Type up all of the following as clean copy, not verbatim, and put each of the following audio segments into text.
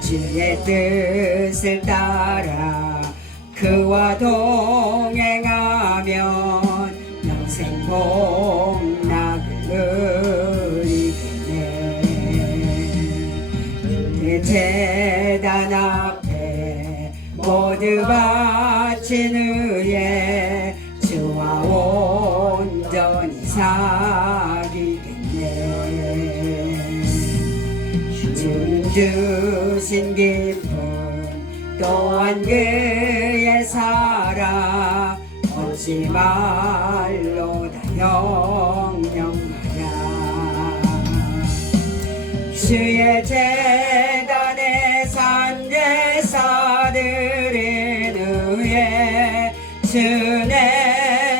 주의 뜻을 따라 그와 동행하면 영생 복락을 누리겠네. 그의 제단 앞에 모두 바친 후에 주와 온전히 사귀겠네. 주님 주신 기쁨 또한 그의 사랑 얻지 말로 다 영영하라. 주의 제단에 산 제사들은 위해 주의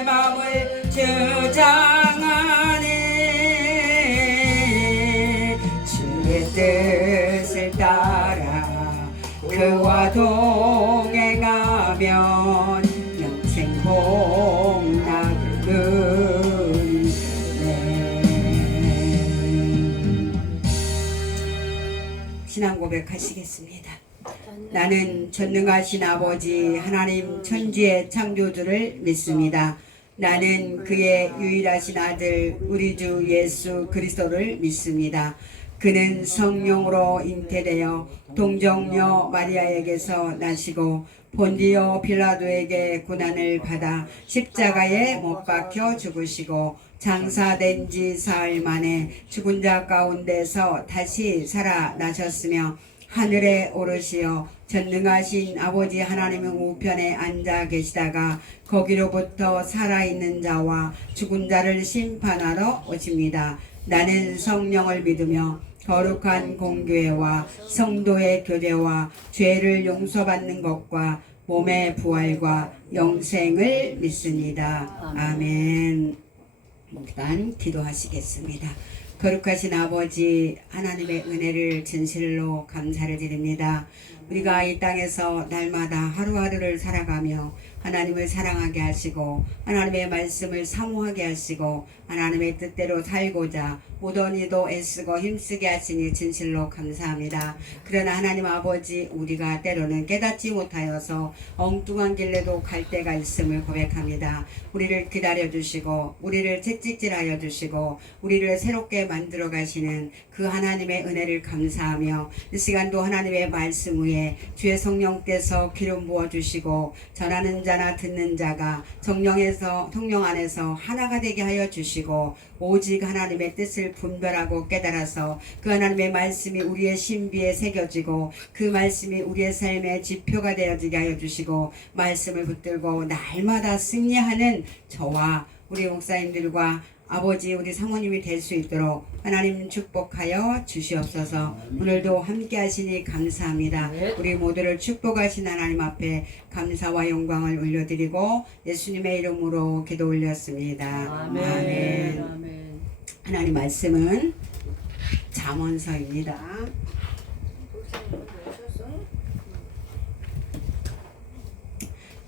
마음을 주장하니 주의 뜻을 따라 그와 동행하면 영생 복락을 누리네. 신앙 고백하시겠습니다. 나는 전능하신 아버지 하나님 천지의 창조주를 믿습니다. 나는 그의 유일하신 아들 우리 주 예수 그리스도를 믿습니다. 그는 성령으로 잉태되어 동정녀 마리아에게서 나시고 본디오 빌라도에게 고난을 받아 십자가에 못 박혀 죽으시고 장사된 지 사흘 만에 죽은 자 가운데서 다시 살아나셨으며 하늘에 오르시어 전능하신 아버지 하나님의 우편에 앉아 계시다가 거기로부터 살아있는 자와 죽은 자를 심판하러 오십니다. 나는 성령을 믿으며 거룩한 공교회와 성도의 교제와 죄를 용서받는 것과 몸의 부활과 영생을 믿습니다. 아멘. 일단 기도하시겠습니다. 거룩하신 아버지 하나님의 은혜를 진실로 감사를 드립니다. 우리가 이 땅에서 날마다 하루하루를 살아가며 하나님을 사랑하게 하시고 하나님의 말씀을 사모하게 하시고 하나님의 뜻대로 살고자 모든 이도 애쓰고 힘쓰게 하시니 진실로 감사합니다. 그러나 하나님 아버지 우리가 때로는 깨닫지 못하여서 엉뚱한 길래도 갈 때가 있음을 고백합니다. 우리를 기다려주시고 우리를 채찍질하여 주시고 우리를 새롭게 만들어 가시는 그 하나님의 은혜를 감사하며 이 시간도 하나님의 말씀 위에 주의 성령께서 기름 부어주시고 전하는 자나 듣는 자가 성령 안에서 하나가 되게 하여 주시고 오직 하나님의 뜻을 분별하고 깨달아서 그 하나님의 말씀이 우리의 신비에 새겨지고 그 말씀이 우리의 삶의 지표가 되어지게 하여 주시고 말씀을 붙들고 날마다 승리하는 저와 우리 목사님들과 아버지 우리 사모님이 될 수 있도록 하나님 축복하여 주시옵소서. 오늘도 함께 하시니 감사합니다. 우리 모두를 축복하신 하나님 앞에 감사와 영광을 올려드리고 예수님의 이름으로 기도 올렸습니다. 아멘. 아멘. 하나님 말씀은 잠언서입니다.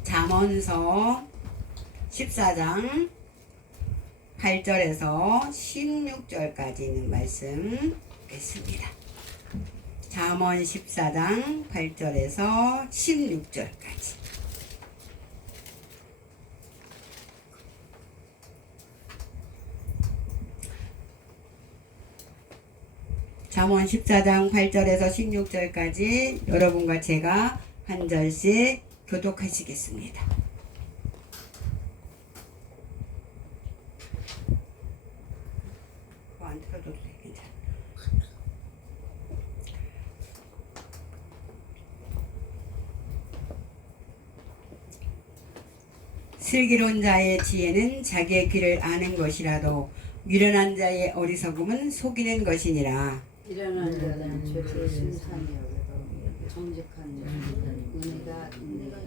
잠언서 14장 8절에서 16절까지 있는 말씀 읽겠습니다. 잠언 14장 8절에서 16절까지. 잠언 14장 8절에서 16절까지 여러분과 제가 한 절씩 교독하시겠습니다. 안 틀어도 괜찮아. 슬기로운 자의 지혜는 자기의 길을 아는 것이라도 미련한 자의 어리석음은 속이는 것이니라. 미련한 자는 죄를 심사하며 정직한 자는 은혜가 있느니라.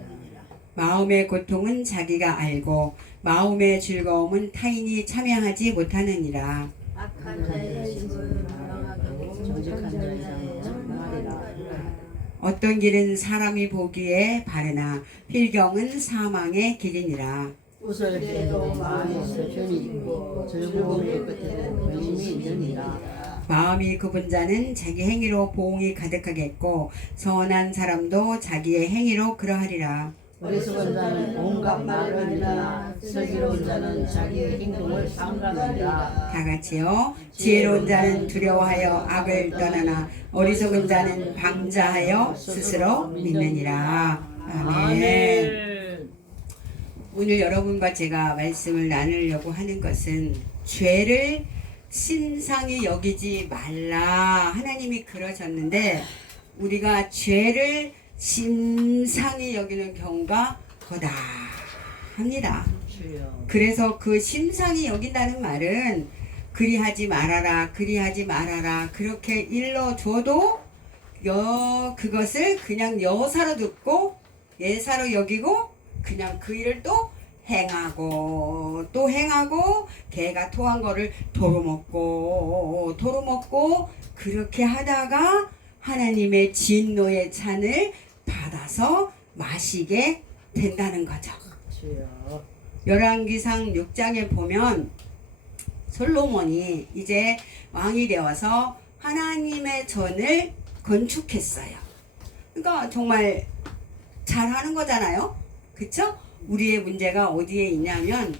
마음의 고통은 자기가 알고 마음의 즐거움은 타인이 참여하지 못하느니라. 악한 자의 심을 방황하고 정직한 자의 장은 정말이라. 어떤 길은 사람이 보기에 바르나 필경은 사망의 길이니라. 웃을 때도 마음에서 편이 있고 즐거움의 끝에는 의심이 있느니라. 마음이 굽은 자는 자기 행위로 보응이 가득하겠고 선한 사람도 자기의 행위로 그러하리라. 어리석은 자는 온갖 말을 하나 슬기로운 자는 자기의 행동을 삼가느니라. 다 같이요. 지혜로운 자는 두려워하여 악을 떠나나 어리석은 자는 방자하여 스스로 믿느니라. 아멘. 오늘 여러분과 제가 말씀을 나누려고 하는 것은 죄를 신상히 여기지 말라. 하나님이 그러셨는데 우리가 죄를 심상히 여기는 경우가 거다합니다. 주여. 그래서 그 심상히 여긴다는 말은 그리하지 말아라, 그리하지 말아라 그렇게 일러줘도 그것을 그냥 여사로 듣고 예사로 여기고 그냥 그 일을 또 행하고 또 행하고 개가 토한 거를 도로 먹고 그렇게 하다가 하나님의 진노의 잔을 받아서 마시게 된다는 거죠. 주여. 열왕기상 6장에 보면 솔로몬이 이제 왕이 되어서 하나님의 전을 건축했어요. 그러니까 정말 잘하는 거잖아요. 그쵸? 우리의 문제가 어디에 있냐면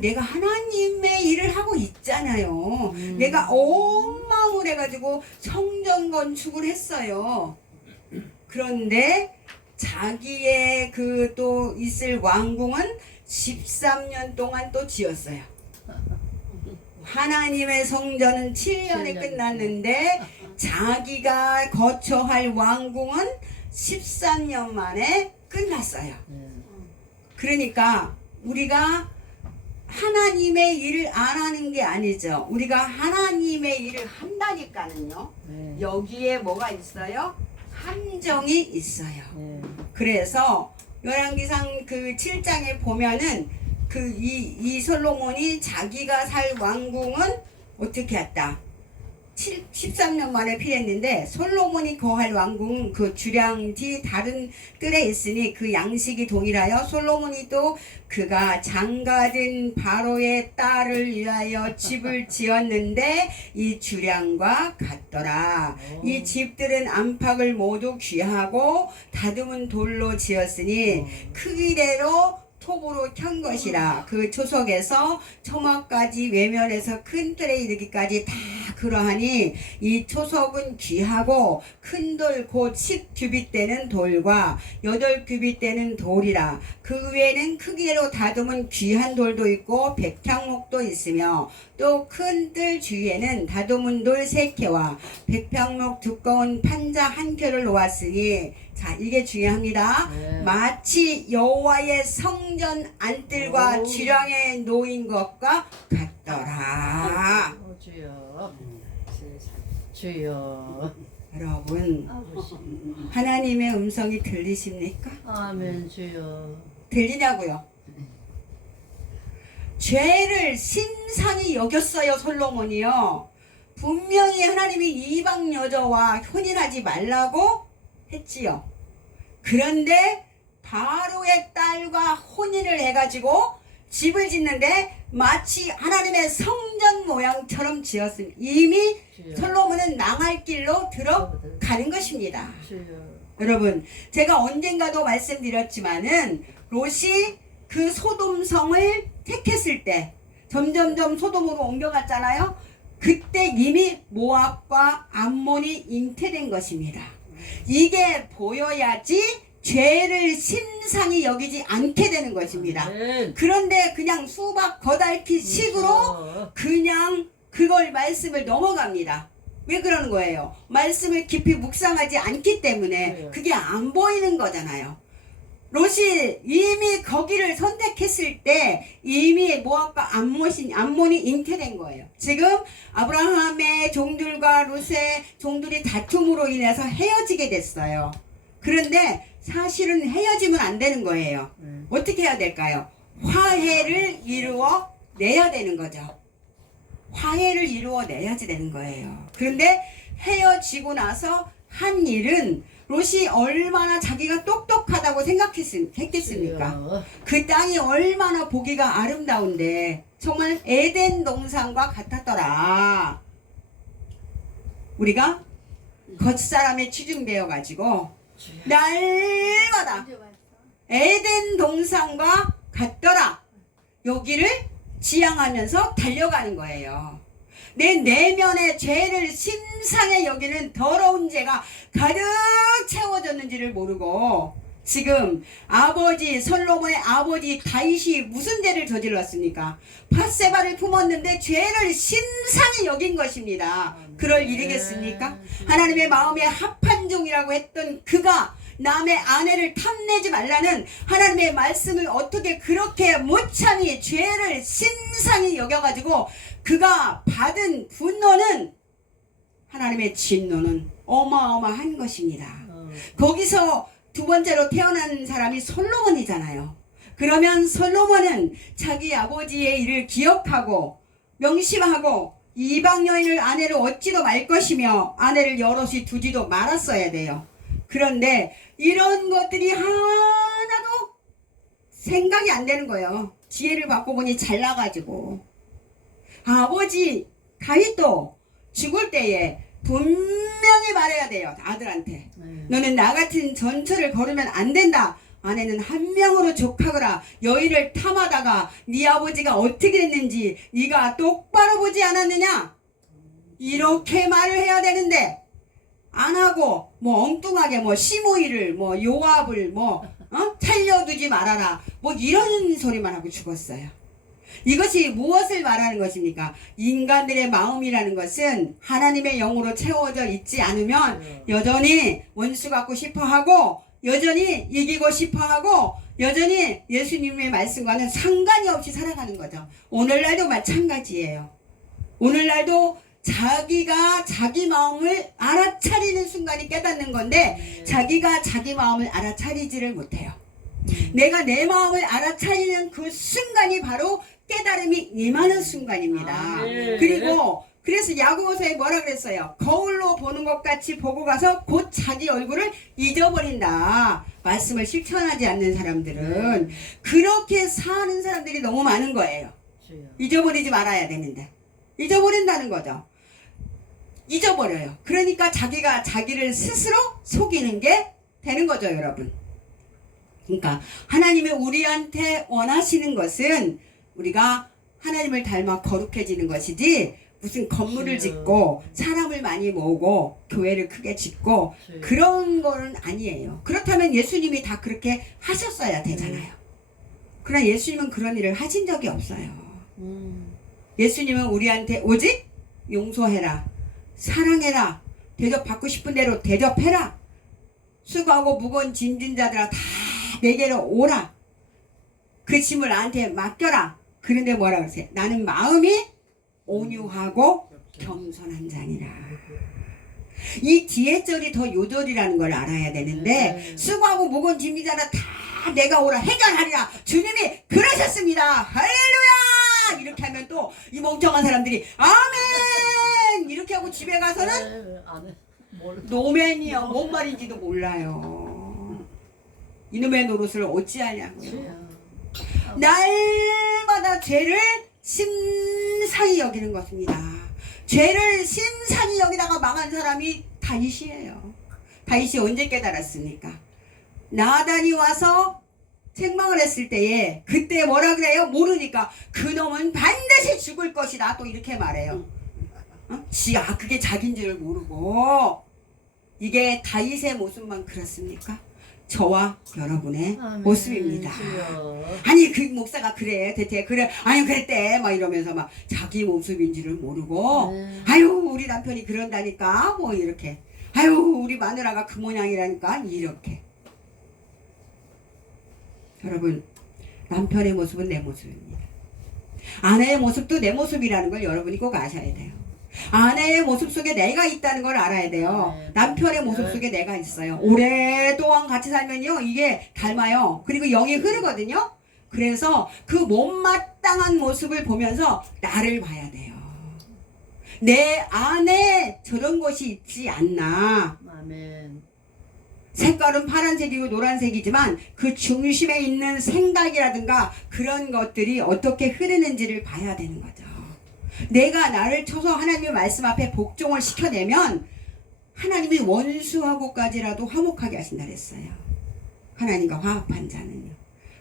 내가 하나님의 일을 하고 있잖아요. 내가 온 마음을 해가지고 성전 건축을 했어요. 그런데 자기의 그 또 있을 왕궁은 13년 동안 또 지었어요. 하나님의 성전은 7년에 끝났는데 자기가 거처할 왕궁은 13년 만에 끝났어요. 그러니까 우리가 하나님의 일을 안 하는 게 아니죠. 우리가 하나님의 일을 한다니까는요. 여기에 뭐가 있어요? 함정이 있어요. 그래서 열왕기상 그 7장에 보면은 이 솔로몬이 자기가 살 왕궁은 어떻게 했다? 13년 만에 피했는데 솔로몬이 거할 왕궁은 그 주량 뒤 다른 뜰에 있으니 그 양식이 동일하여 솔로몬이 또 그가 장가든 바로의 딸을 위하여 집을 지었는데 이 주량과 같더라. 이 집들은 안팎을 모두 귀하고 다듬은 돌로 지었으니 크기대로 톱으로 켠 것이라. 그 초석에서 초막까지 외면에서 큰 뜰에 이르기까지 다 그러하니 이 초석은 귀하고 큰 돌 곧 10규빗 되는 돌과 8규빗 되는 돌이라. 그 외에는 크기로 다듬은 귀한 돌도 있고 백향목도 있으며 또 큰 뜰 주위에는 다듬은 돌 3켜와 백향목 두꺼운 판자 1켜를 놓았으니 자 이게 중요합니다. 마치 여호와의 성전 안뜰과 주량에 놓인 것과 같더라. 주여. 주여. 여러분 하나님의 음성이 들리십니까? 아멘. 주여. 들리냐고요? 죄를 심상히 여겼어요. 솔로몬이요. 분명히 하나님이 이방 여자와 혼인하지 말라고 했지요. 그런데 바로의 딸과 혼인을 해가지고 집을 짓는데 마치 하나님의 성전 모양처럼 지었습니다. 이미 솔로몬은 망할 길로 들어가는 것입니다. 여러분 제가 언젠가도 말씀드렸지만은 롯이 그 소돔성을 택했을 때 점점점 소돔으로 옮겨갔잖아요. 그때 이미 모압과 암몬이 잉태된 것입니다. 이게 보여야지 죄를 심상히 여기지 않게 되는 것입니다. 그런데 그냥 수박 거달피 식으로 그냥 그걸 말씀을 넘어갑니다. 왜 그러는 거예요? 말씀을 깊이 묵상하지 않기 때문에 그게 안 보이는 거잖아요. 롯이 이미 거기를 선택했을 때 이미 모압과 암몬이 잉태된 거예요. 지금 아브라함의 종들과 롯의 종들이 다툼으로 인해서 헤어지게 됐어요. 그런데 사실은 헤어지면 안 되는 거예요. 어떻게 해야 될까요? 화해를 이루어 내야 되는 거죠. 화해를 이루어 내야지 되는 거예요. 그런데 헤어지고 나서 한 일은 롯이 얼마나 자기가 똑똑하다고 생각했겠습니까? 그 땅이 얼마나 보기가 아름다운데 정말 에덴 동산과 같았더라. 우리가 겉사람에 치중되어 가지고 날마다 에덴 동산과 같더라 여기를 지향하면서 달려가는 거예요. 내 내면의 죄를 심상에 여기는 더러운 죄가 가득 채워졌는지를 모르고 지금 아버지 솔로몬의 아버지 다윗이 무슨 죄를 저질렀습니까? 밧세바를 품었는데 죄를 심상히 여긴 것입니다. 그럴 일이겠습니까? 하나님의 마음에 합한 종이라고 했던 그가 남의 아내를 탐내지 말라는 하나님의 말씀을 어떻게 그렇게 무참히 죄를 심상히 여겨가지고 그가 받은 분노는 하나님의 진노는 어마어마한 것입니다. 거기서 두 번째로 태어난 사람이 솔로몬이잖아요. 그러면 솔로몬은 자기 아버지의 일을 기억하고 명심하고 이방 여인을 아내로 얻지도 말 것이며 아내를 여럿이 두지도 말았어야 돼요. 그런데 이런 것들이 하나도 생각이 안 되는 거예요. 지혜를 받고 보니 잘나가지고 아버지 다윗도 죽을 때에 분명히 말해야 돼요. 아들한테 너는 나 같은 전철을 걸으면 안 된다. 아내는 한 명으로 족하거라. 여인을 탐하다가 네 아버지가 어떻게 됐는지 네가 똑바로 보지 않았느냐. 이렇게 말을 해야 되는데 안 하고 뭐 엉뚱하게 뭐 시므이를 뭐 요압을 살려두지 말아라 뭐 이런 소리만 하고 죽었어요. 이것이 무엇을 말하는 것입니까? 인간들의 마음이라는 것은 하나님의 영으로 채워져 있지 않으면 여전히 원수 갖고 싶어하고 여전히 이기고 싶어하고 여전히 예수님의 말씀과는 상관이 없이 살아가는 거죠. 오늘날도 마찬가지예요. 오늘날도 자기가 자기 마음을 알아차리는 순간이 깨닫는 건데 자기가 자기 마음을 알아차리지를 못해요. 내가 내 마음을 알아차리는 그 순간이 바로 깨달음이 임하는 순간입니다. 그리고 그래서 야고보서에 뭐라 그랬어요? 거울로 보는 것 같이 보고 가서 곧 자기 얼굴을 잊어버린다. 말씀을 실천하지 않는 사람들은 그렇게 사는 사람들이 너무 많은 거예요. 잊어버리지 말아야 되는데 잊어버린다는 거죠. 잊어버려요. 그러니까 자기가 자기를 스스로 속이는 게 되는 거죠, 여러분. 그러니까 하나님이 우리한테 원하시는 것은 우리가 하나님을 닮아 거룩해지는 것이지 무슨 건물을 짓고 사람을 많이 모으고 교회를 크게 짓고 그런 거는 아니에요. 그렇다면 예수님이 다 그렇게 하셨어야 되잖아요. 그러나 예수님은 그런 일을 하신 적이 없어요. 예수님은 우리한테 오직 용서해라, 사랑해라, 대접받고 싶은 대로 대접해라, 수고하고 무거운 짐진 자들아 다 내게로 오라, 그 짐을 나한테 맡겨라. 그런데 뭐라 그러세요? 나는 마음이 온유하고 겸손한 자니라. 이 뒤에 절이 더 요절이라는 걸 알아야 되는데 수고하고 무거운 짐진 자들아 다 내가 오라 해결하리라. 주님이 그러셨습니다. 할렐루야. 이렇게 하면 또 이 멍청한 사람들이 아멘 이렇게 하고 집에 가서는 노맨이요 뭔 말인지도 몰라요. 이놈의 노릇을 어찌하냐고요. 날마다 죄를 심상히 여기는 것입니다. 죄를 심상히 여기다가 망한 사람이 다윗이에요. 다윗이 언제 깨달았습니까? 나단이 와서 책망을 했을 때에 그때 뭐라 그래요? 모르니까 그놈은 반드시 죽을 것이다 또 이렇게 말해요. 그게 자기인 줄 모르고. 이게 다윗의 모습만 그렇습니까? 저와 여러분의 모습입니다. 아니 그 목사가 그래 대체 그래 아니 그랬대 막 이러면서 막 자기 모습인지를 모르고 아유 우리 남편이 그런다니까 뭐 이렇게 아유 우리 마누라가 그 모양이라니까 이렇게. 여러분 남편의 모습은 내 모습입니다. 아내의 모습도 내 모습이라는 걸 여러분이 꼭 아셔야 돼요. 아내의 모습 속에 내가 있다는 걸 알아야 돼요. 남편의 모습 속에 내가 있어요. 오랫동안 같이 살면요 이게 닮아요. 그리고 영이 흐르거든요. 그래서 그 못마땅한 모습을 보면서 나를 봐야 돼요. 내 안에 저런 것이 있지 않나. 아멘. 색깔은 파란색이고 노란색이지만 그 중심에 있는 생각이라든가 그런 것들이 어떻게 흐르는지를 봐야 되는 거죠. 내가 나를 쳐서 하나님의 말씀 앞에 복종을 시켜내면 하나님이 원수하고까지라도 화목하게 하신다 그랬어요. 하나님과 화합한 자는요.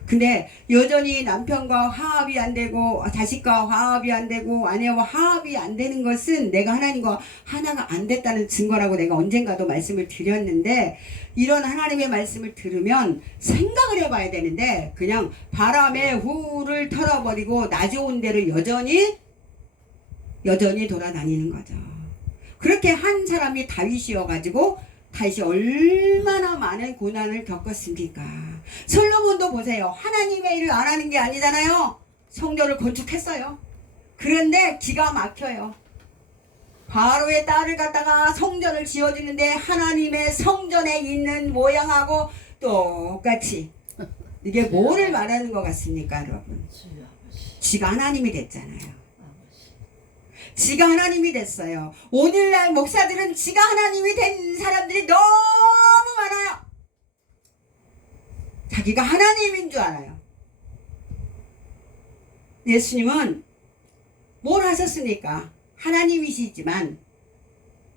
근데 여전히 남편과 화합이 안 되고 자식과 화합이 안 되고 아내와 화합이 안 되는 것은 내가 하나님과 하나가 안 됐다는 증거라고 내가 언젠가도 말씀을 드렸는데, 이런 하나님의 말씀을 들으면 생각을 해봐야 되는데 그냥 바람에 후를 털어버리고 나 좋은 대로 여전히 돌아다니는 거죠. 그렇게 한 사람이 다윗이어가지고 다윗이 얼마나 많은 고난을 겪었습니까? 솔로몬도 보세요. 하나님의 일을 안 하는 게 아니잖아요. 성전을 건축했어요. 그런데 기가 막혀요. 바로의 딸을 갖다가 성전을 지어주는데 하나님의 성전에 있는 모양하고 똑같이. 이게 뭐를 말하는 것 같습니까, 여러분? 지가 하나님이 됐잖아요. 지가 하나님이 됐어요. 오늘날 목사들은 지가 하나님이 된 사람들이 너무 많아요. 자기가 하나님인 줄 알아요. 예수님은 뭘 하셨습니까? 하나님이시지만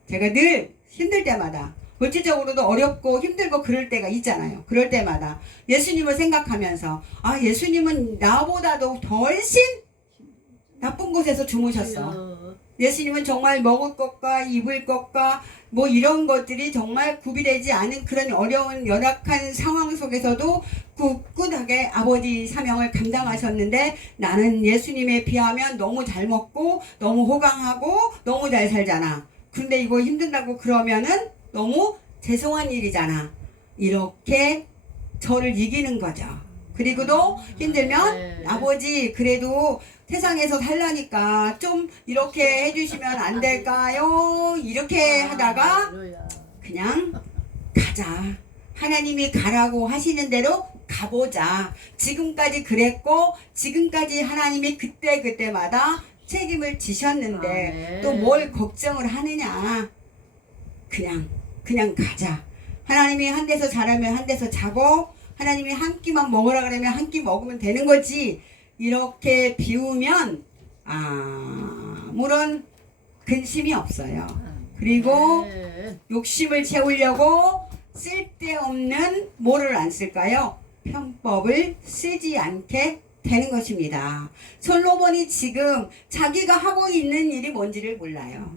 제가 늘 힘들 때마다, 물질적으로도 어렵고 힘들고 그럴 때가 있잖아요. 그럴 때마다 예수님을 생각하면서 예수님은 나보다도 훨씬 나쁜 곳에서 주무셨어. 예수님은 정말 먹을 것과 입을 것과 뭐 이런 것들이 정말 구비되지 않은 그런 어려운 열악한 상황 속에서도 굳굳하게 아버지 사명을 감당하셨는데, 나는 예수님에 비하면 너무 잘 먹고 너무 호강하고 너무 잘 살잖아. 근데 이거 힘든다고 그러면은 너무 죄송한 일이잖아. 이렇게 저를 이기는 거죠. 그리고도 힘들면 아버지 그래도 세상에서 살라니까 좀 이렇게 해주시면 안 될까요? 이렇게 하다가 그냥 가자. 하나님이 가라고 하시는 대로 가보자. 지금까지 그랬고 가지 하나님이 그때마다 책임을 지셨는데 또 뭘 걱정을 하느냐. 그냥 가자. 하나님이 한 데서 자라면 한 데서 자고, 하나님이 한 끼만 먹으라 그러면 한 끼 먹으면 되는 거지. 이렇게 비우면 아무런 근심이 없어요. 그리고 욕심을 채우려고 쓸데없는 뭐를 안 쓸까요? 편법을 쓰지 않게 되는 것입니다. 솔로몬이 지금 자기가 하고 있는 일이 뭔지를 몰라요.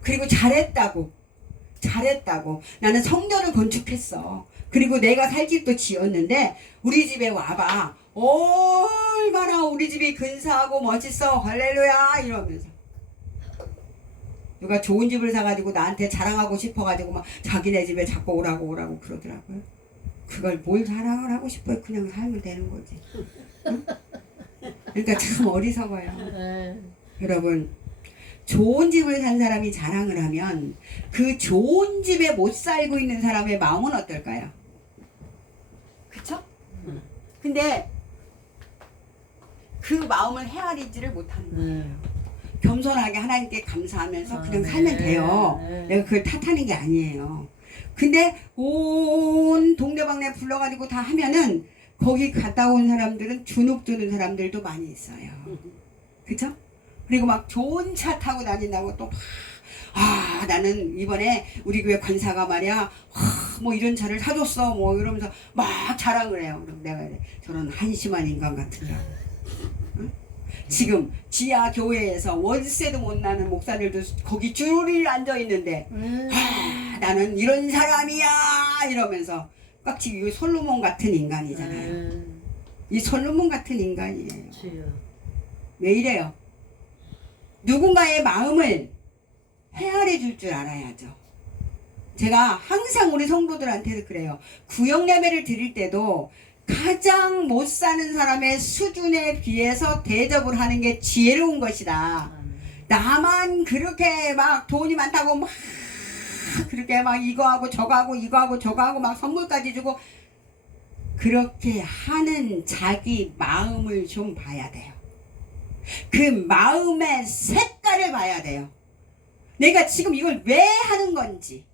그리고 잘했다고 나는 성전을 건축했어. 그리고 내가 살 집도 지었는데 우리 집에 와봐. 얼마나 우리 집이 근사하고 멋있어. 할렐루야 이러면서 누가 좋은 집을 사가지고 나한테 자랑하고 싶어가지고 막 자기네 집에 자꾸 오라고 그러더라고요. 그걸 뭘 자랑을 하고 싶어요. 그냥 살면 되는 거지. 응? 그러니까 참 어리석어요. 여러분, 좋은 집을 산 사람이 자랑을 하면 그 좋은 집에 못 살고 있는 사람의 마음은 어떨까요? 그쵸? 근데 그 마음을 헤아리지를 못하는 거예요. 겸손하게 하나님께 감사하면서 그냥 살면 돼요. 내가 그걸 탓하는 게 아니에요. 근데 온 동네방네 불러가지고 다 하면은 거기 갔다 온 사람들은 주눅 드는 사람들도 많이 있어요. 그쵸? 그리고 막 좋은 차 타고 다닌다고 또 나는 이번에 우리 교회 관사가 말이야 뭐 이런 차를 사줬어 뭐 이러면서 막 자랑을 해요. 그럼 내가 이래, 저런 한심한 인간 같으냐. 응? 지금 지하 교회에서 월세도 못 나는 목사들도 거기 줄을 앉아 있는데 나는 이런 사람이야 이러면서 깍지 이 솔로몬 같은 인간이잖아요. 이 솔로몬 같은 인간이에요. 왜 이래요? 누군가의 마음을 헤아려 줄 줄 알아야죠. 제가 항상 우리 성도들한테도 그래요. 구역 예배를 드릴 때도 가장 못 사는 사람의 수준에 비해서 대접을 하는 게 지혜로운 것이다. 나만 그렇게 막 돈이 많다고 막 그렇게 막 이거 하고 저거 하고 막 선물까지 주고 그렇게 하는 자기 마음을 좀 봐야 돼요. 그 마음의 색깔을 봐야 돼요. 내가 지금 이걸 왜 하는 건지.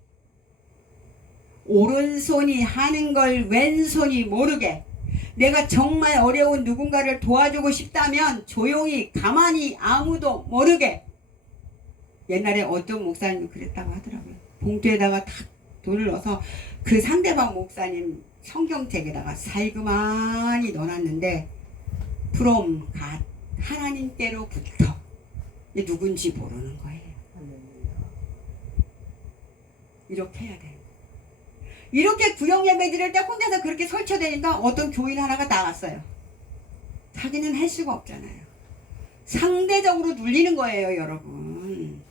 오른손이 하는 걸 왼손이 모르게 내가 정말 어려운 누군가를 도와주고 싶다면 조용히 가만히 아무도 모르게, 옛날에 어떤 목사님이 그랬다고 하더라고요. 봉투에다가 다 돈을 넣어서 그 상대방 목사님 성경책에다가 살그마니 넣어놨는데 from God, 하나님께로부터, 누군지 모르는 거예요. 이렇게 해야 돼. 이렇게 구역 예배 드릴 때 혼자서 그렇게 설쳐대니까 어떤 교인 하나가 나갔어요. 자기는 할 수가 없잖아요. 상대적으로 눌리는 거예요, 여러분.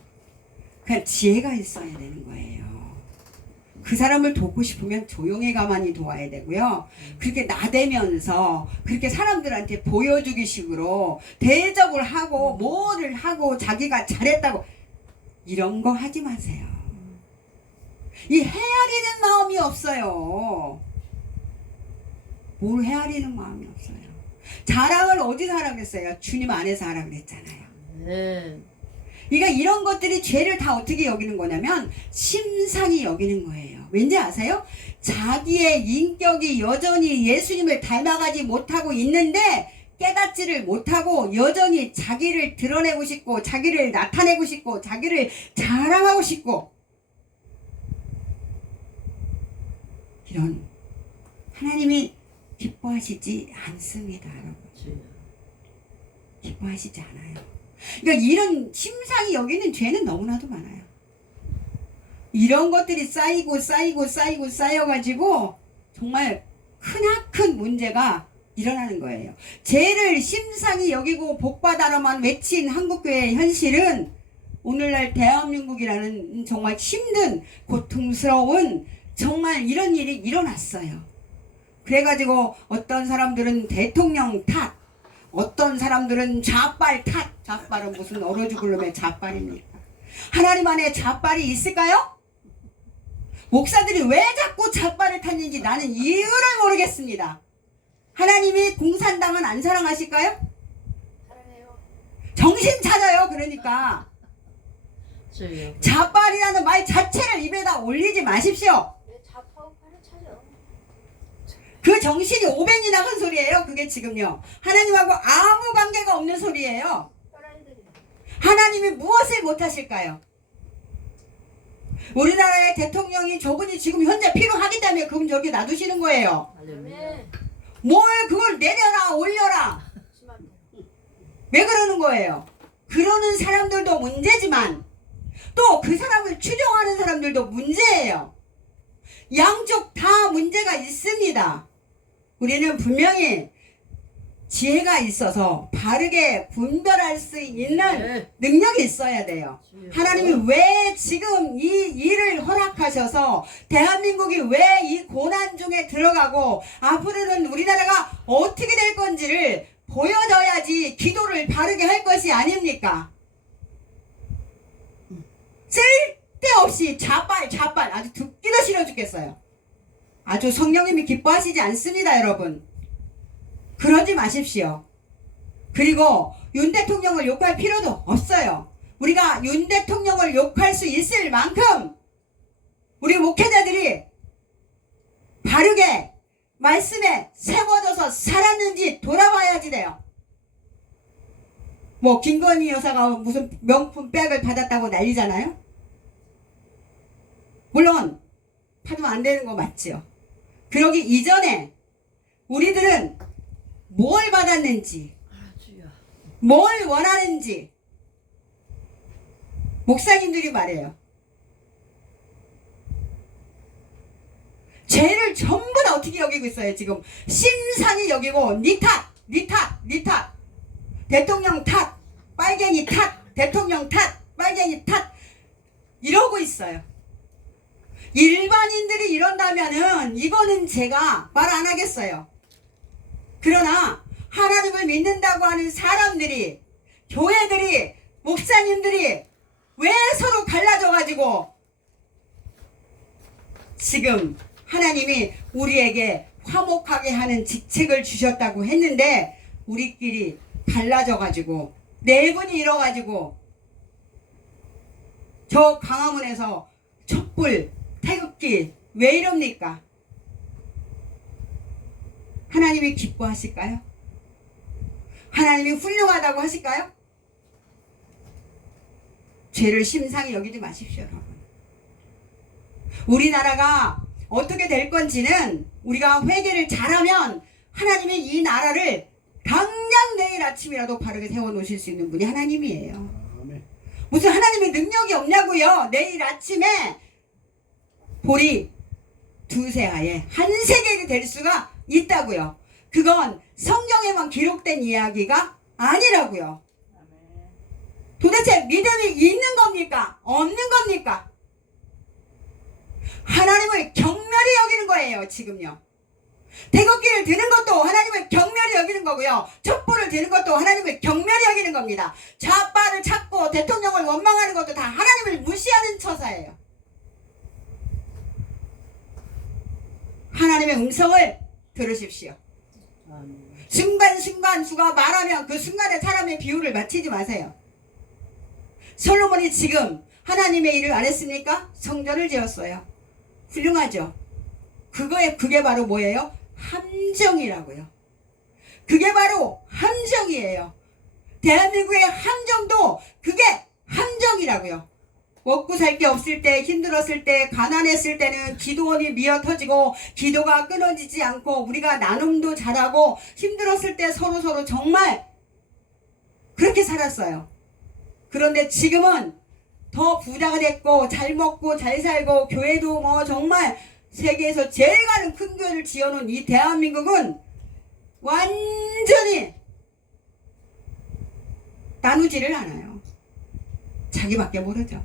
그냥 지혜가 있어야 되는 거예요. 그 사람을 돕고 싶으면 조용히 가만히 도와야 되고요. 그렇게 나대면서 그렇게 사람들한테 보여주기 식으로 대접을 하고 뭐를 하고 자기가 잘했다고 이런 거 하지 마세요. 이 헤아리는 마음이 없어요. 뭘 헤아리는 마음이 없어요. 자랑을 어디서 하라 그랬어요? 주님 안에서 하라 그랬잖아요. 그러니까 이런 것들이 죄를 다 어떻게 여기는 거냐면 심상히 여기는 거예요. 왠지 아세요? 자기의 인격이 여전히 예수님을 닮아가지 못하고 있는데 깨닫지를 못하고 여전히 자기를 드러내고 싶고 자기를 나타내고 싶고 자기를 자랑하고 싶고, 이런 하나님이 기뻐하시지 않습니다, 여러분. 기뻐하시지 않아요. 그러니까 이런 심상이 여기는 죄는 너무나도 많아요. 이런 것들이 쌓여가지고 정말 크나큰 문제가 일어나는 거예요. 죄를 심상히 여기고 복받아라만 외친 한국교회의 현실은 오늘날 대한민국이라는 정말 힘든 고통스러운 정말 이런 일이 일어났어요. 그래가지고 어떤 사람들은 대통령 탓, 어떤 사람들은 좌빨 탓. 좌빨은 무슨 얼어 죽을 놈의 좌빨입니까? 하나님 안에 좌빨이 있을까요? 목사들이 왜 자꾸 좌빨을 탔는지 나는 이유를 모르겠습니다. 하나님이 공산당은 안 사랑하실까요? 사랑해요. 정신 차려요. 그러니까 좌빨이라는 말 자체를 입에다 올리지 마십시오. 그 정신이 500이 나간 소리예요. 그게 지금요. 하나님하고 아무 관계가 없는 소리예요. 하나님이 무엇을 못하실까요? 우리나라의 대통령이 저분이 지금 현재 필요하기 때문에 그분 저기 놔두시는 거예요. 뭘 그걸 내려라 올려라. 왜 그러는 거예요? 그러는 사람들도 문제지만 또 그 사람을 추종하는 사람들도 문제예요. 양쪽 다 문제가 있습니다. 우리는 분명히 지혜가 있어서 바르게 분별할 수 있는 능력이 있어야 돼요. 하나님이 왜 지금 이 일을 허락하셔서 대한민국이 왜 이 고난 중에 들어가고 앞으로는 우리나라가 어떻게 될 건지를 보여줘야지 기도를 바르게 할 것이 아닙니까? 쓸데없이 좌빨 아주 듣기도 싫어 죽겠어요. 아주 성령님이 기뻐하시지 않습니다, 여러분. 그러지 마십시오. 그리고 윤 대통령을 욕할 필요도 없어요. 우리가 윤 대통령을 욕할 수 있을 만큼 우리 목회자들이 바르게 말씀에 세워져서 살았는지 돌아봐야지 돼요. 뭐 김건희 여사가 무슨 명품 백을 받았다고 난리잖아요. 물론 받으면 안 되는 거 맞지요. 그러기 이전에 우리들은 뭘 받았는지, 뭘 원하는지 목사님들이 말해요. 죄를 전부 다 어떻게 여기고 있어요. 지금 심상히 여기고 니 탓. 대통령 탓, 빨갱이 탓, 대통령 탓, 빨갱이 탓 이러고 있어요. 일반인들이 이런다면은 이거는 제가 말 안 하겠어요. 그러나 하나님을 믿는다고 하는 사람들이, 교회들이, 목사님들이 왜 서로 갈라져가지고 지금 하나님이 우리에게 화목하게 하는 직책을 주셨다고 했는데 우리끼리 갈라져가지고 내분이 일어가지고 저 광화문에서 촛불 태극기 왜 이럽니까? 하나님이 기뻐하실까요? 하나님이 훌륭하다고 하실까요? 죄를 심상히 여기지 마십시오, 여러분. 우리나라가 어떻게 될 건지는 우리가 회개를 잘하면 하나님이 이 나라를 당장 내일 아침이라도 바르게 세워놓으실 수 있는 분이 하나님이에요. 무슨 하나님의 능력이 없냐고요. 내일 아침에 볼이 두세 아에 한 세겔이 될 수가 있다고요. 그건 성경에만 기록된 이야기가 아니라고요. 도대체 믿음이 있는 겁니까? 없는 겁니까? 하나님을 경멸히 여기는 거예요, 지금요. 태극기를 드는 것도 하나님을 경멸히 여기는 거고요. 촛불을 드는 것도 하나님을 경멸히 여기는 겁니다. 좌파를 찾고 대통령을 원망하는 것도 다 하나님을 무시하는 처사예요. 하나님의 음성을 들으십시오. 순간순간 누가 말하면 그 순간에 사람의 비유를 맞추지 마세요. 솔로몬이 지금 하나님의 일을 안 했습니까? 성전을 지었어요. 훌륭하죠. 그게 바로 뭐예요? 함정이라고요. 그게 바로 함정이에요. 대한민국의 함정도 그게 함정이라고요. 먹고 살 게 없을 때, 힘들었을 때, 가난했을 때는 기도원이 미어 터지고 기도가 끊어지지 않고 우리가 나눔도 잘하고 힘들었을 때 서로 정말 그렇게 살았어요. 그런데 지금은 더 부자가 됐고 잘 먹고 잘 살고 교회도 뭐 정말 세계에서 제일 가는 큰 교회를 지어놓은 이 대한민국은 완전히 나누지를 않아요. 자기밖에 모르죠.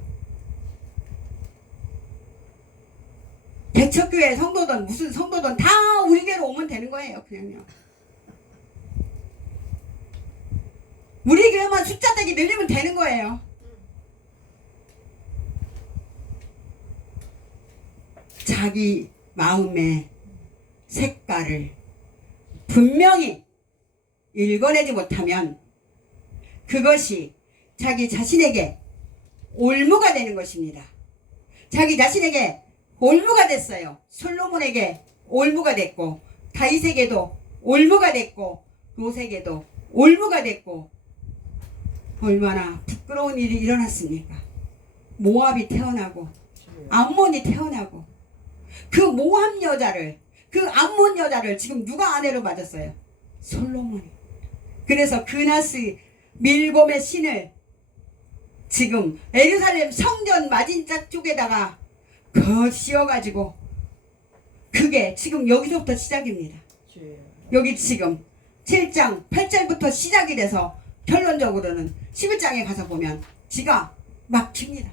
개척교회 성도든 무슨 성도든 다 우리 교회로 오면 되는 거예요. 그냥요. 우리 교회만 숫자 떼기 늘리면 되는 거예요. 자기 마음의 색깔을 분명히 읽어내지 못하면 그것이 자기 자신에게 올무가 되는 것입니다. 자기 자신에게 올무가 됐어요. 솔로몬에게 올무가 됐고 다윗에게도 올무가 됐고 롯에게도 올무가 됐고 얼마나 부끄러운 일이 일어났습니까? 모압이 태어나고 암몬이 태어나고 그 모압 여자를 그 암몬 여자를 지금 누가 아내로 맞았어요? 솔로몬이. 그래서 그나스 밀곰의 신을 지금 예루살렘 성전 마진짝 쪽에다가 씌워가지고 그게 지금 여기서부터 시작입니다. 여기 지금 7장 8절부터 시작이 돼서 결론적으로는 11장에 가서 보면 기가 막힙니다.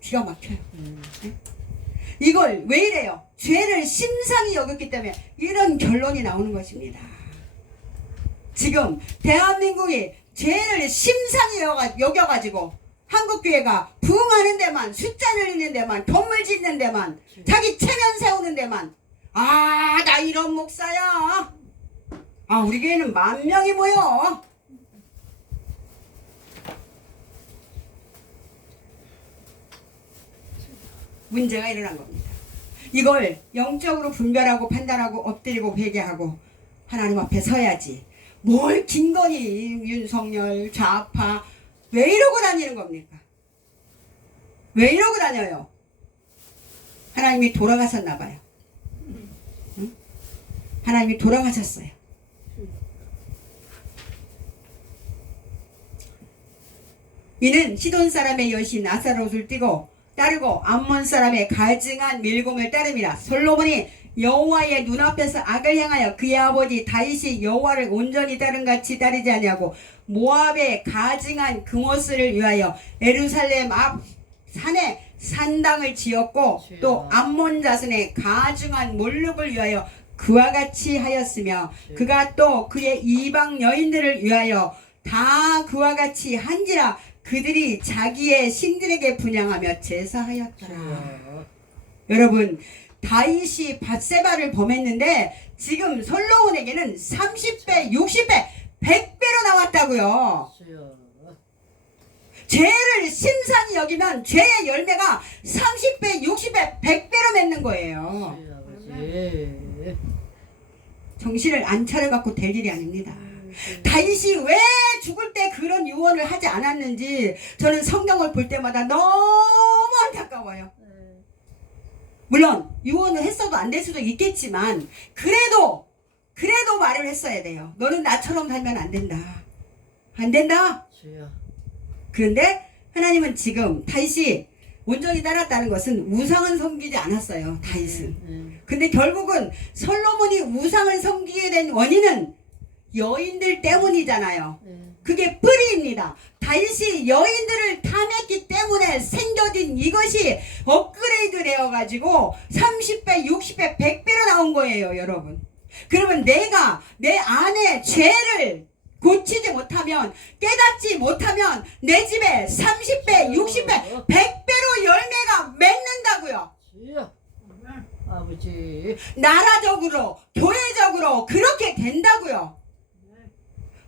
기가 막혀요. 네? 이걸 왜 이래요? 죄를 심상히 여겼기 때문에 이런 결론이 나오는 것입니다. 지금 대한민국이 죄를 심상히 여겨가지고 한국교회가 부흥하는 데만, 숫자 늘리는 데만, 건물 짓는 데만, 자기 체면 세우는 데만, 아, 나 이런 목사야. 아, 우리 교회는 10,000명이 모여. 문제가 일어난 겁니다. 이걸 영적으로 분별하고 판단하고 엎드리고 회개하고 하나님 앞에 서야지. 뭘 김건희, 윤석열, 좌파 왜 이러고 다니는 겁니까? 왜 이러고 다녀요? 하나님이 돌아가셨나 봐요. 응? 하나님이 돌아가셨어요. 이는 시돈 사람의 여신 아사롯을 띠고 따르고 암몬 사람의 가증한 밀곰을 따름이라. 솔로몬이 여호와의 눈앞에서 악을 행하여 그의 아버지 다윗이 여호와를 온전히 따른 같이 따르지 아니하고 모압의 가증한 금오스를 위하여 예루살렘 앞 산에 산당을 지었고 또 암몬 자손의 가증한 몰록을 위하여 그와 같이 하였으며 그가 또 그의 이방 여인들을 위하여 다 그와 같이 한지라. 그들이 자기의 신들에게 분향하며 제사하였더라. 여러분, 다윗이 밧세바를 범했는데 지금 솔로몬에게는 30배, 60배, 100배로 나왔다고요. 죄를 심상히 여기면 죄의 열매가 30배, 60배, 100배로 맺는 거예요. 정신을 안 차려갖고 될 일이 아닙니다. 다윗이 왜 죽을 때 그런 유언을 하지 않았는지 저는 성경을 볼 때마다 너무 안타까워요. 물론 유언을 했어도 안 될 수도 있겠지만 그래도 말을 했어야 돼요. 너는 나처럼 살면 안 된다. 안 된다. 주여. 그런데 하나님은 지금 다윗이 온전히 따랐다는 것은 우상은 섬기지 않았어요. 다윗은. 근데 결국은 솔로몬이 우상을 섬기게 된 원인은 여인들 때문이잖아요. 그게 뿌리입니다. 다윗이 여인들을 탐했기 때문에 생겨진 이것이 업그레이드 되어가지고 30배, 60배, 100배로 나온 거예요, 여러분. 그러면 내가 내 안에 죄를 고치지 못하면, 깨닫지 못하면 내 집에 30배, 60배, 100배로 열매가 맺는다고요. 주여. 아버지. 나라적으로, 교회적으로 그렇게 된다고요.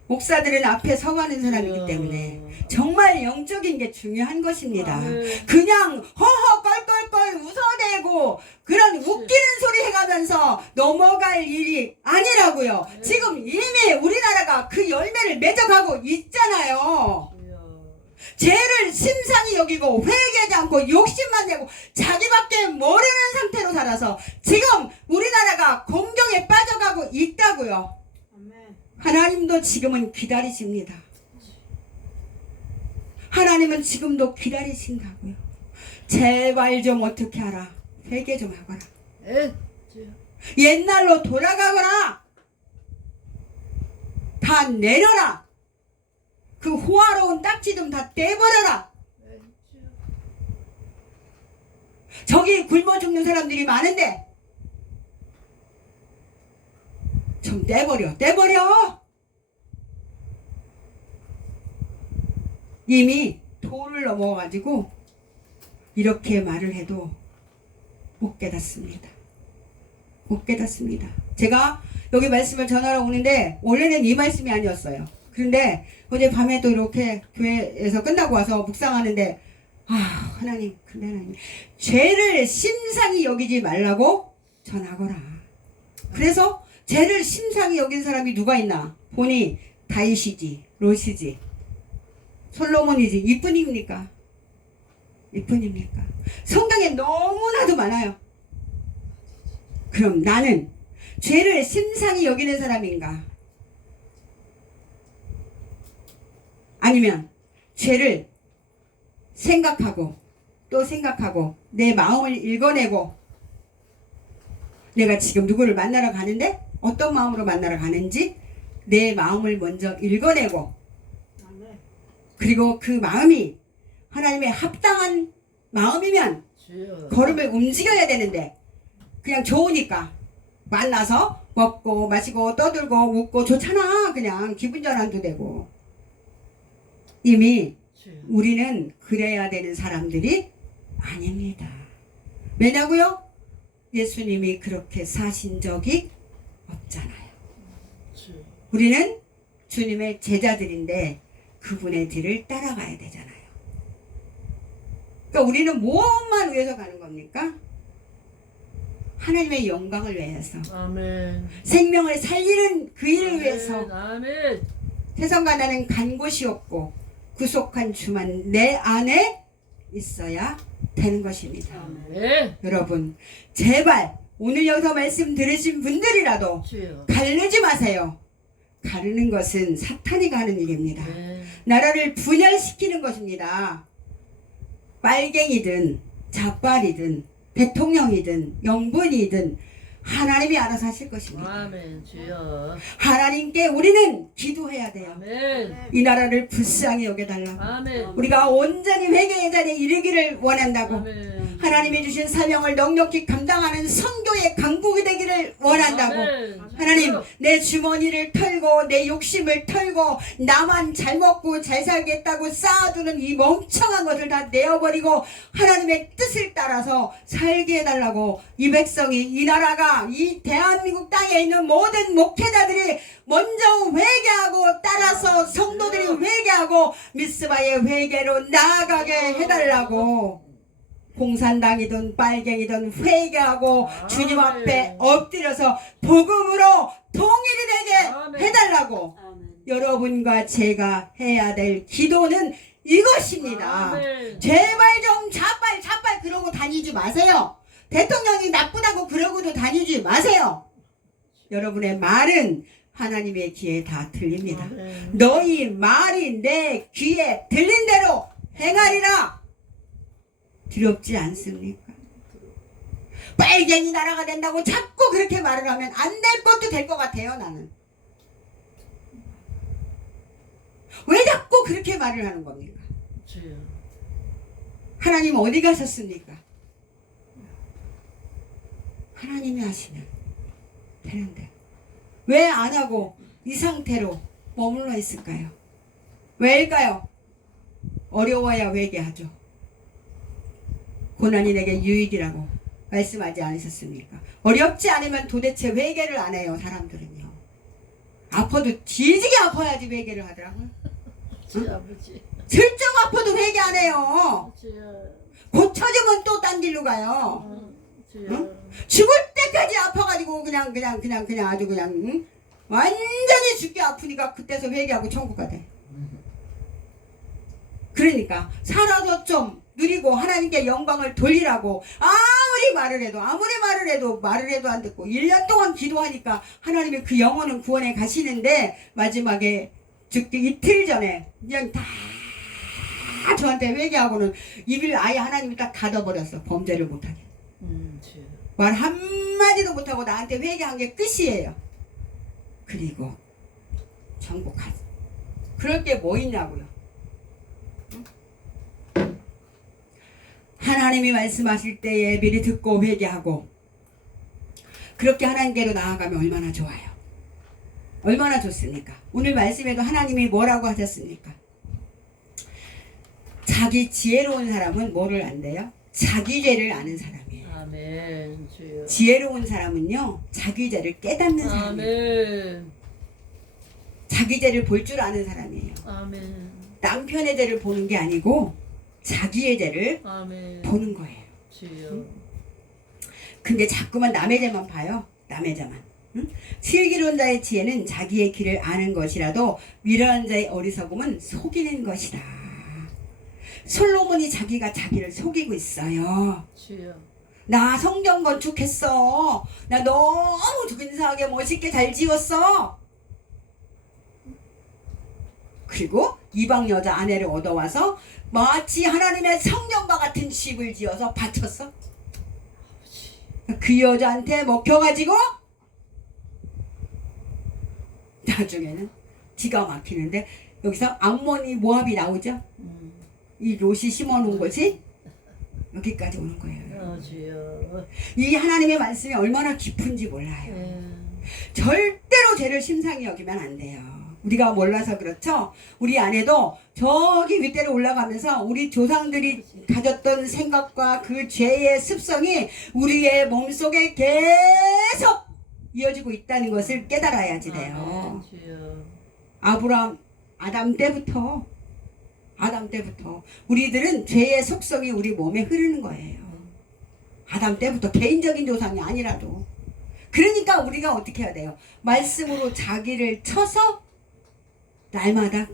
목사들은 앞에 서가는 사람이기 때문에 정말 영적인 게 중요한 것입니다. 그냥 허허 껄껄껄 웃어대고 그런 웃기는 소리 해가면서 넘어갈 일이 아니라고요. 지금 이미 우리나라가 그 열매를 맺어가고 있잖아요. 죄를 심상히 여기고 회개하지 않고 욕심만 내고 자기밖에 모르는 상태로 살아서 지금 우리나라가 공경에 빠져가고 있다고요. 하나님도 지금은 기다리십니다. 하나님은 지금도 기다리신다고요. 제발 좀 어떻게 하라. 회개 좀 하거라. 옛날로 돌아가거라. 다 내려라. 그 호화로운 딱지 좀 다 떼버려라. 저기 굶어 죽는 사람들이 많은데 좀 떼버려. 이미 도를 넘어가지고 이렇게 말을 해도 못 깨닫습니다. 제가 여기 말씀을 전하러 오는데 원래는 이 말씀이 아니었어요. 그런데 어제 밤에 또 이렇게 교회에서 끝나고 와서 묵상하는데 하나님, 근데 하나님 죄를 심상히 여기지 말라고 전하거라. 그래서 죄를 심상히 여긴 사람이 누가 있나? 보니 다윗이지, 롯이지, 솔로몬이지. 이뿐입니까? 성경에 너무나도 많아요. 그럼 나는 죄를 심상히 여기는 사람인가? 아니면 죄를 생각하고 또 생각하고 내 마음을 읽어내고 내가 지금 누구를 만나러 가는데 어떤 마음으로 만나러 가는지 내 마음을 먼저 읽어내고 그리고 그 마음이 하나님의 합당한 마음이면 걸음을 움직여야 되는데 그냥 좋으니까 만나서 먹고 마시고 떠들고 웃고 좋잖아. 그냥 기분 전환도 되고. 이미 우리는 그래야 되는 사람들이 아닙니다. 왜냐고요? 예수님이 그렇게 사신 적이 없잖아요. 우리는 주님의 제자들인데 그분의 뒤를 따라가야 되잖아요. 그러니까 우리는 무엇만 위해서 가는 겁니까? 하나님의 영광을 위해서. 아멘. 생명을 살리는 그 일을 위해서. 아멘. 세상과 나는 간 곳이 없고 구속한 주만 내 안에 있어야 되는 것입니다. 아멘. 여러분 제발 오늘 여기서 말씀 들으신 분들이라도 가르지 마세요. 가르는 것은 사탄이 가는 일입니다. 나라를 분열시키는 것입니다. 빨갱이든 자빨이든 대통령이든 영분이든 하나님이 알아서 하실 것입니다. 아멘. 주여. 하나님께 우리는 기도해야 돼요. 아멘. 이 나라를 불쌍히 여겨달라고. 아멘. 우리가 온전히 회개의 자리에 이르기를 원한다고. 아멘. 하나님이 주신 사명을 넉넉히 감당하는 선교의 강국이 되기를 원한다고. 아멘. 하나님 내 주머니를 털고 내 욕심을 털고 나만 잘 먹고 잘 살겠다고 쌓아두는 이 멍청한 것을 다 내어버리고 하나님의 뜻을 따라서 살게 해달라고. 이 백성이, 이 나라가, 이 대한민국 땅에 있는 모든 목회자들이 먼저 회개하고 따라서 성도들이 회개하고 미스바의 회개로 나아가게 해달라고. 공산당이든 빨갱이든 회개하고 아멘. 주님 앞에 엎드려서 복음으로 통일이 되게 아멘. 해달라고 여러분과 제가 해야 될 기도는 이것입니다. 아멘. 제발 좀 자빨 그러고 다니지 마세요. 대통령이 나쁘다고 그러고도 다니지 마세요. 여러분의 말은 하나님의 귀에 다 들립니다. 아멘. 너희 말이 내 귀에 들린 대로 행하리라. 두렵지 않습니까? 빨갱이 나라가 된다고 자꾸 그렇게 말을 하면 안 될 것도 될 것 같아요. 나는 왜 자꾸 그렇게 말을 하는 겁니까? 주여. 하나님 어디 가셨습니까? 하나님이 하시면 되는데 왜 안 하고 이 상태로 머물러 있을까요? 왜일까요? 어려워야 회개하죠. 고난이 내게 유익이라고 말씀하지 않으셨습니까? 어렵지 않으면 도대체 회개를 안 해요. 사람들은요. 아파도 뒤지게 아파야지 회개를 하더라고요. 주여 아버지. 슬쩍 아파도 회개 안 해요. 주여. 고쳐지면 또 딴 길로 가요. 주여. 응? 죽을 때까지 아파가지고 그냥 아주 그냥 응? 완전히 죽게 아프니까 그때서 회개하고 천국 가대. 그러니까 살아서 좀 누리고 하나님께 영광을 돌리라고 아무리 말을 해도 안 듣고 1년 동안 기도하니까 하나님이 그 영혼은 구원에 가시는데 마지막에 죽기 이틀 전에 그냥 다 저한테 회개하고는 입을 아예 하나님이 딱 닫아버렸어. 범죄를 못하게. 주여. 말 한마디도 못하고 나한테 회개한 게 끝이에요. 그리고 정복하지. 그럴 게 뭐 있냐고요. 하나님이 말씀하실 때에 미리 듣고 회개하고 그렇게 하나님께로 나아가면 얼마나 좋아요. 얼마나 좋습니까? 오늘 말씀에도 하나님이 뭐라고 하셨습니까? 자기 지혜로운 사람은 뭐를 안돼요? 자기 죄를 아는 사람이에요. 아멘. 주여. 지혜로운 사람은요 자기 죄를 깨닫는 사람이에요. 아멘. 자기 죄를 볼 줄 아는 사람이에요. 아멘. 남편의 죄를 보는 게 아니고 자기의 죄를 아멘. 보는 거예요. 주여. 근데 자꾸만 남의 죄만 봐요. 남의 죄만. 응? 슬기로운 자의 지혜는 자기의 길을 아는 것이라도 미련한 자의 어리석음은 속이는 것이다. 솔로몬이 자기가 자기를 속이고 있어요. 주여. 나 성경 건축했어. 나 너무 근사하게 멋있게 잘 지었어. 그리고 이방 여자 아내를 얻어와서 마치 하나님의 성전과 같은 집을 지어서 바쳤어. 그 여자한테 먹혀가지고 나중에는 기가 막히는데 여기서 암몬이 모압이 나오죠. 이 롯이 심어놓은 것이 여기까지 오는 거예요. 주여. 이 하나님의 말씀이 얼마나 깊은지 몰라요. 절대로 죄를 심상히 여기면 안 돼요. 우리가 몰라서 그렇죠. 우리 안에도 저기 윗대로 올라가면서 우리 조상들이 가졌던 생각과 그 죄의 습성이 우리의 몸속에 계속 이어지고 있다는 것을 깨달아야지 돼요. 아브라함, 아담 때부터 우리들은 죄의 속성이 우리 몸에 흐르는 거예요. 아담 때부터 개인적인 조상이 아니라도. 그러니까 우리가 어떻게 해야 돼요? 말씀으로 자기를 쳐서 날마다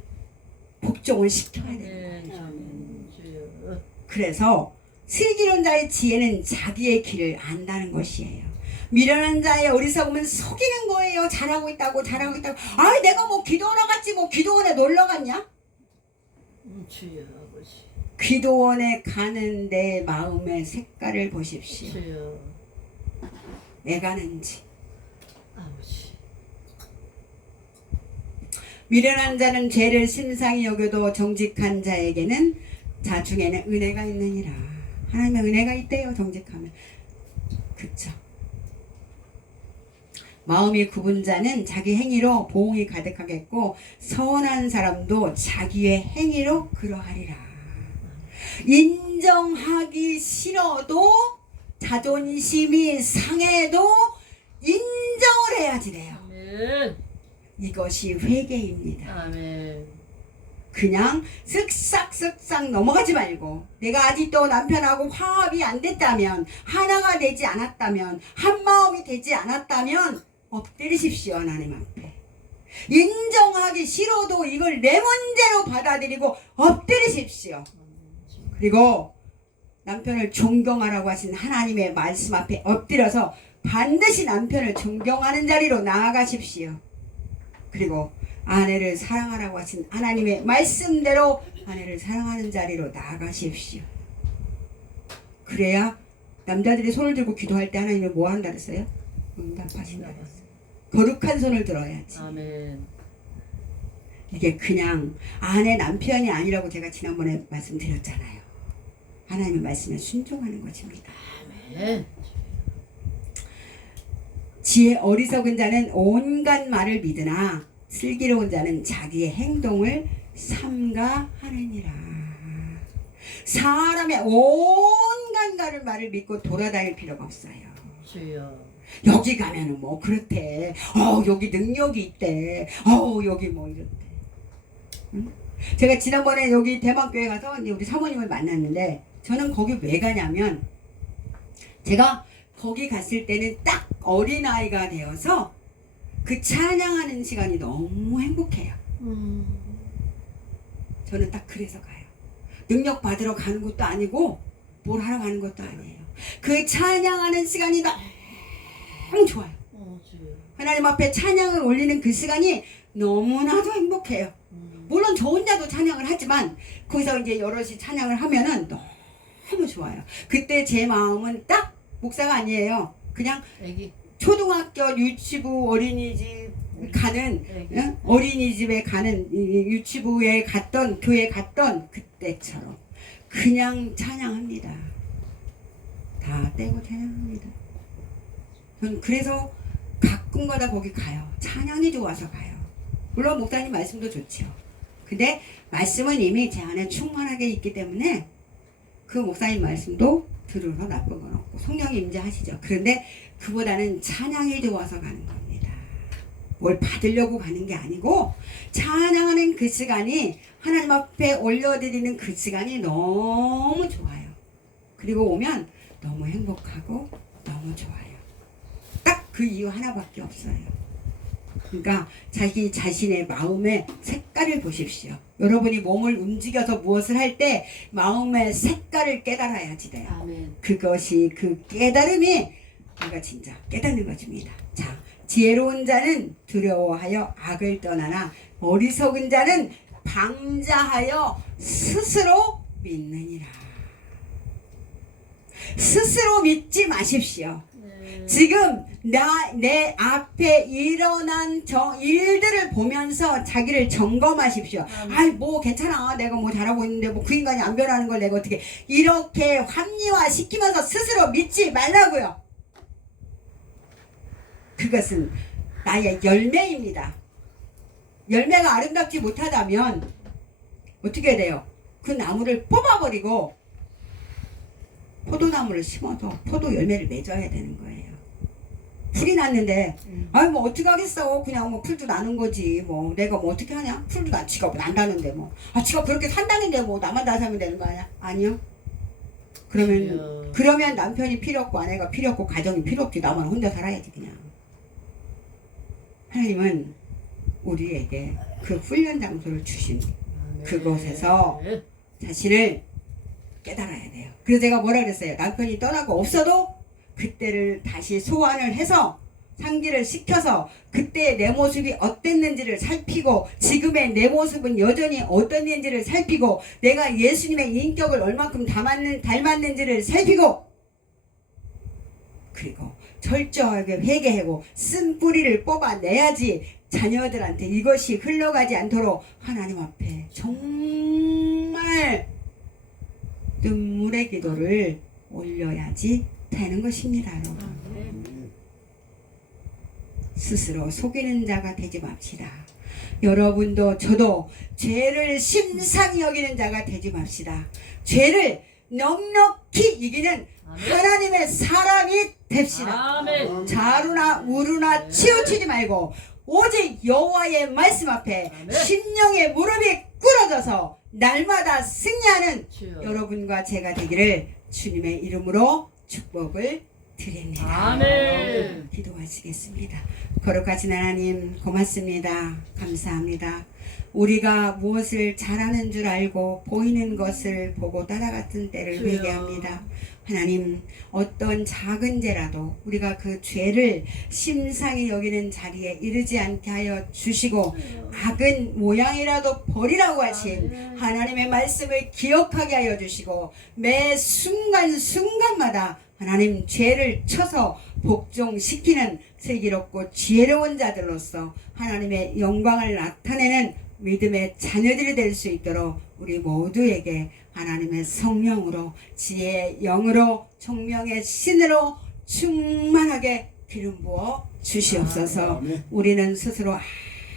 복종을 시켜야 되는 거예요. 그래서 슬기로운 자의 지혜는 자기의 길을 안다는 것이에요. 미련한 자의 어리석음은 속이는 거예요. 잘하고 있다고. 아, 내가 뭐 기도원에 갔지 뭐 기도원에 놀러 갔냐? 주여 아버지. 기도원에 가는 내 마음의 색깔을 보십시오. 주여 왜 가는지. 아버지. 미련한 자는 죄를 심상히 여겨도 정직한 자에게는 자중에는 은혜가 있느니라. 하나님의 은혜가 있대요. 정직하면. 그쵸. 마음이 굽은 자는 자기 행위로 보응이 가득하겠고 선한 사람도 자기의 행위로 그러하리라. 인정하기 싫어도 자존심이 상해도 인정을 해야지 돼요. 아멘. 이것이 회개입니다. 아멘. 그냥 쓱싹쓱싹 넘어가지 말고 내가 아직도 남편하고 화합이 안 됐다면, 하나가 되지 않았다면, 한마음이 되지 않았다면 엎드리십시오. 하나님 앞에 인정하기 싫어도 이걸 내 문제로 받아들이고 엎드리십시오. 그리고 남편을 존경하라고 하신 하나님의 말씀 앞에 엎드려서 반드시 남편을 존경하는 자리로 나아가십시오. 그리고 아내를 사랑하라고 하신 하나님의 말씀대로 아내를 사랑하는 자리로 나아가십시오. 그래야 남자들이 손을 들고 기도할 때 하나님이 뭐 한다 그랬어요? 응답하신다 그랬어요. 거룩한 손을 들어야지. 아멘. 이게 그냥 아내 남편이 아니라고 제가 지난번에 말씀드렸잖아요. 하나님의 말씀에 순종하는 것입니다. 아멘. 지혜 어리석은 자는 온갖 말을 믿으나 슬기로운 자는 자기의 행동을 삼가하느니라. 사람의 온갖 말을 믿고 돌아다닐 필요가 없어요. 주여. 여기 가면은 뭐 그렇대. 여기 능력이 있대. 여기 뭐 이렇대. 응? 제가 지난번에 여기 대만교회 가서 이제 우리 사모님을 만났는데, 저는 거기 왜 가냐면, 제가 거기 갔을 때는 딱 어린아이가 되어서 그 찬양하는 시간이 너무 행복해요. 저는 딱 그래서 가요. 능력 받으러 가는 것도 아니고 뭘 하러 가는 것도 아니에요. 그 찬양하는 시간이 너무 좋아요. 주여. 하나님 앞에 찬양을 올리는 그 시간이 너무나도 행복해요. 물론 저 혼자도 찬양을 하지만 거기서 이제 여럿이 찬양을 하면은 너무 좋아요. 그때 제 마음은 딱 목사가 아니에요. 그냥 애기. 초등학교 유치부 어린이집 가는, 응? 어린이집에 가는, 유치부에 갔던, 교회 갔던 그때처럼 그냥 찬양합니다. 다 떼고 찬양합니다. 전 그래서 가끔가다 거기 가요. 찬양이 좋아서 가요. 물론 목사님 말씀도 좋죠. 근데 말씀은 이미 제 안에 충만하게 있기 때문에 그 목사님 말씀도 들으러 나쁜 건 없고 성령이 임재하시죠. 그런데 그보다는 찬양이 좋아서 가는 겁니다. 뭘 받으려고 가는 게 아니고 찬양하는 그 시간이, 하나님 앞에 올려드리는 그 시간이 너무 좋아요. 그리고 오면 너무 행복하고 너무 좋아요. 딱 그 이유 하나밖에 없어요. 그러니까 자기 자신의 마음의 색깔을 보십시오. 여러분이 몸을 움직여서 무엇을 할 때 마음의 색깔을 깨달아야지 돼요. 아멘. 그것이, 그 깨달음이 우리가 진짜 깨닫는 것입니다. 자, 지혜로운 자는 두려워하여 악을 떠나나 어리석은 자는 방자하여 스스로 믿느니라. 스스로 믿지 마십시오. 지금 내 앞에 일어난 일들을 보면서 자기를 점검하십시오. 아이 뭐 괜찮아, 내가 뭐 잘하고 있는데 뭐 그 인간이 안 변하는 걸 내가 어떻게, 이렇게 합리화 시키면서 스스로 믿지 말라고요. 그것은 나의 열매입니다. 열매가 아름답지 못하다면 어떻게 돼요? 그 나무를 뽑아버리고 포도나무를 심어서 포도 열매를 맺어야 되는 거예요. 풀이 났는데 아이 뭐 어떻게 하겠어, 그냥 뭐 풀도 나는 거지, 뭐 내가 뭐 어떻게 하냐, 풀도 지가 뭐 난다는데 뭐 지가 그렇게 산다는데 뭐 나만 다 살면 되는 거 아니야? 아니요. 그러면 남편이 필요 없고 아내가 필요 없고 가정이 필요 없지. 나만 혼자 살아야지 그냥. 하나님은 우리에게 그 훈련 장소를 주신 그곳에서 자신을 깨달아야 돼요. 그래서 제가 뭐라 그랬어요? 남편이 떠나고 없어도 그때를 다시 소환을 해서 상기를 시켜서 그때 내 모습이 어땠는지를 살피고 지금의 내 모습은 여전히 어땠는지를 살피고 내가 예수님의 인격을 얼만큼 닮았는지를 살피고 그리고 철저하게 회개하고 쓴 뿌리를 뽑아내야지 자녀들한테 이것이 흘러가지 않도록 하나님 앞에 정말 눈물의 기도를 올려야지 되는 것입니다. 여러분. 스스로 속이는 자가 되지 맙시다. 여러분도 저도 죄를 심상히 여기는 자가 되지 맙시다. 죄를 넉넉히 이기는 하나님의 사람이 됩시다. 아멘. 자루나 우루나 치우치지 말고 오직 여호와의 말씀 앞에 심령의 무릎이 꾸러져서 날마다 승리하는 주여. 여러분과 제가 되기를 주님의 이름으로 축복을 드립니다. 아멘. 기도하시겠습니다. 거룩하신 하나님 고맙습니다. 감사합니다. 우리가 무엇을 잘하는 줄 알고 보이는 것을 보고 따라갔던 때를 주여. 회개합니다. 하나님, 어떤 작은 죄라도 우리가 그 죄를 심상히 여기는 자리에 이르지 않게 하여 주시고 악은 모양이라도 버리라고 하신 하나님의 말씀을 기억하게 하여 주시고 매 순간순간마다 하나님 죄를 쳐서 복종시키는 슬기롭고 지혜로운 자들로서 하나님의 영광을 나타내는 믿음의 자녀들이 될 수 있도록 우리 모두에게 하나님의 성령으로 지혜의 영으로 총명의 신으로 충만하게 기름 부어 주시옵소서. 우리는 스스로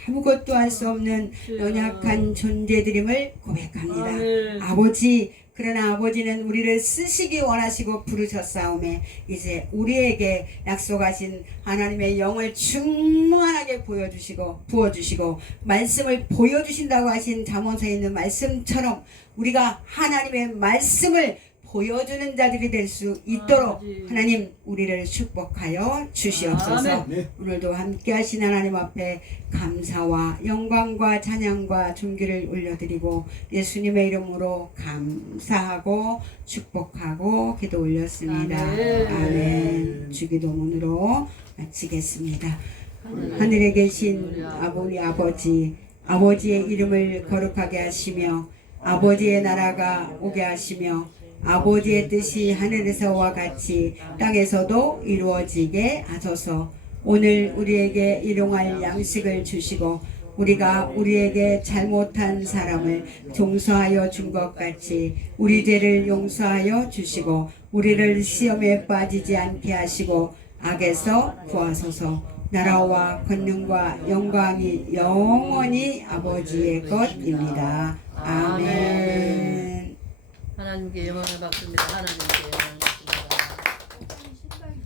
아무것도 할 수 없는 연약한 존재들임을 고백합니다. 아버지, 그러나 아버지는 우리를 쓰시기 원하시고 부르셨사오매 이제 우리에게 약속하신 하나님의 영을 충만하게 부어주시고 말씀을 보여주신다고 하신 잠언서에 있는 말씀처럼 우리가 하나님의 말씀을 보여주는 자들이 될 수 있도록 하나님 우리를 축복하여 주시옵소서. 오늘도 함께 하신 하나님 앞에 감사와 영광과 찬양과 존귀를 올려드리고 예수님의 이름으로 감사하고 축복하고 기도 올렸습니다. 아멘. 주기도문으로 마치겠습니다. 하늘에 계신 우리 아버지, 아버지의 이름을 거룩하게 하시며 아버지의 나라가 오게 하시며 아버지의 뜻이 하늘에서와 같이 땅에서도 이루어지게 하소서. 오늘 우리에게 일용할 양식을 주시고 우리가 우리에게 잘못한 사람을 용서하여 준 것 같이 우리 죄를 용서하여 주시고 우리를 시험에 빠지지 않게 하시고 악에서 구하소서. 나라와 권능과 영광이 영원히 아버지의 것입니다. 아멘. 하나님께 영광을 받습니다. 하나님께.